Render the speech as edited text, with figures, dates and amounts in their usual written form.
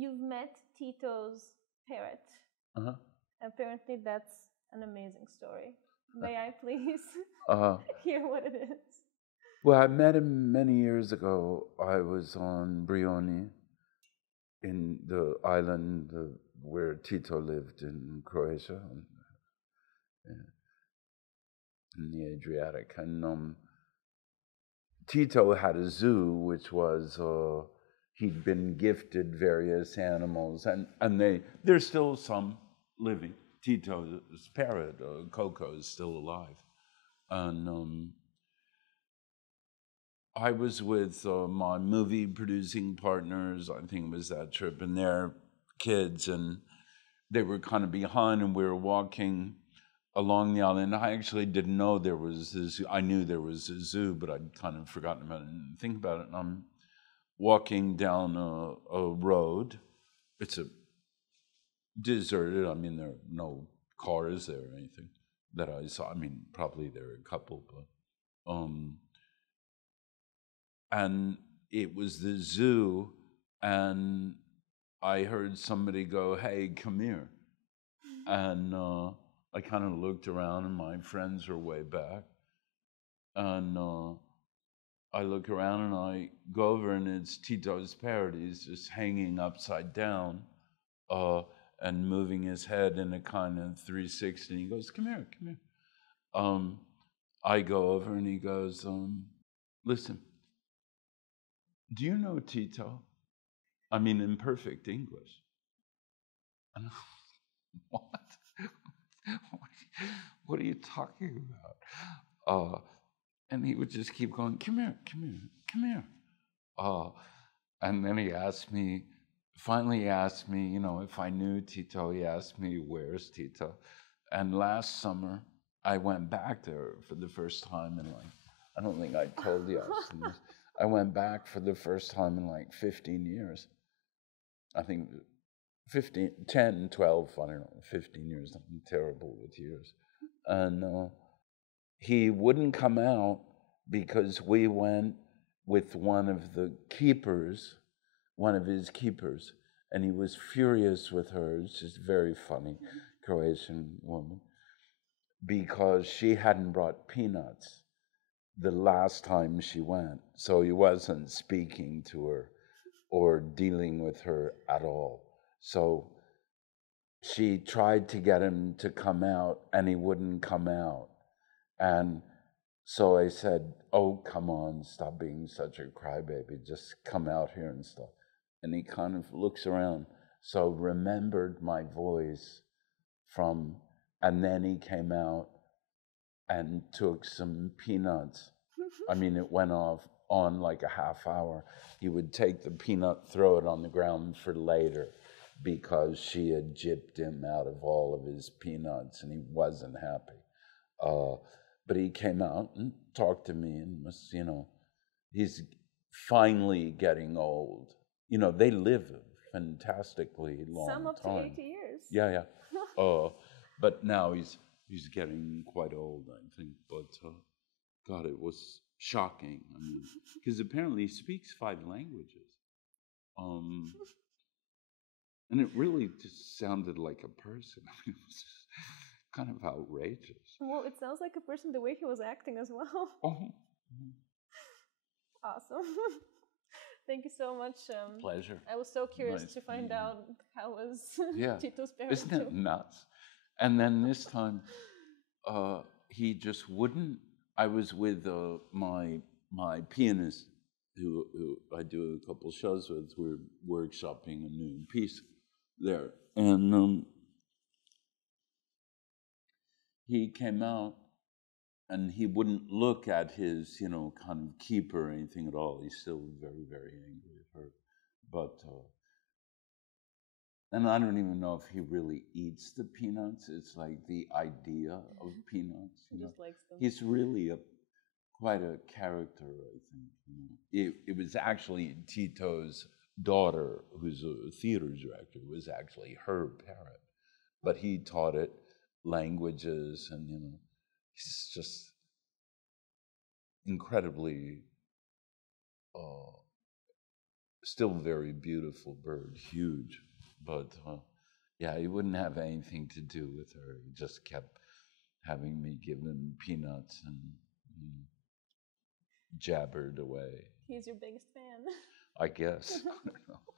you've met Tito's parrot. Uh-huh. Apparently, that's an amazing story. May I please hear what it is? Well, I met him many years ago. I was on Brioni in the island where Tito lived in Croatia, in the Adriatic. And Tito had a zoo, which was, he'd been gifted various animals, and there's still some living. Tito's parrot, Coco, is still alive. And I was with my movie producing partners, I think it was that trip, and their kids, and they were kind of behind, and we were walking along the island. I actually didn't know there was a zoo. I knew there was a zoo, but I'd kind of forgotten about it and think about it. And I'm walking down a road. It's a deserted. I mean, there are no cars there or anything that I saw. I mean, probably there are a couple, but and it was the zoo, and I heard somebody go, "Hey, come here," and I kind of looked around, and my friends were way back, and I look around, and I go over, and it's Tito's parrot. He's just hanging upside down, and moving his head in a kind of 360. And he goes, "Come here, come here." I go over, and he goes, "Listen, do you know Tito?" I mean, in perfect English. And what? What are you talking about? And he would just keep going, "Come here, come here, come here." And then finally he asked me, if I knew Tito. He asked me, "Where's Tito?" And last summer, I went back there for the first time in I don't think I told you I went back for the first time in 15 years. I think 15, 10, 12, I don't know, 15 years. I'm terrible with years. And he wouldn't come out because we went with one of his keepers, and he was furious with her. It's just very funny, Croatian woman, because she hadn't brought peanuts the last time she went. So he wasn't speaking to her or dealing with her at all. So she tried to get him to come out, and he wouldn't come out. And so I said, "Oh, come on, stop being such a crybaby. Just come out here and stuff." And he kind of looks around. So remembered my voice and then he came out and took some peanuts. I mean, it went on like a half hour. He would take the peanut, throw it on the ground for later, because she had gypped him out of all of his peanuts, and he wasn't happy. But he came out and talked to me, and he's finally getting old. They live a fantastically long time. Some up to 80 years. Yeah. But now he's getting quite old, I think. But God, it was shocking. I mean, because apparently he speaks 5 languages. And it really just sounded like a person. I mean, it was just kind of outrageous. Well, it sounds like a person the way he was acting as well. Oh. Awesome. Thank you so much. Pleasure. I was so curious to find out how was Tito's parent. Isn't it nuts? And then this time, he just wouldn't. I was with my pianist, who I do a couple shows with. We're workshopping a new piece there, and he came out, and he wouldn't look at his, kind of keeper or anything at all. He's still very, very angry at her, but and I don't even know if he really eats the peanuts. It's like the idea of peanuts. He just likes them. He's really quite a character, I think. It was actually Tito's daughter, who's a theater director, was actually her parrot, but he taught it languages, and he's just incredibly Still very beautiful bird, huge, but yeah, he wouldn't have anything to do with her. He just kept having me give him peanuts and jabbered away. He's your biggest fan. I guess.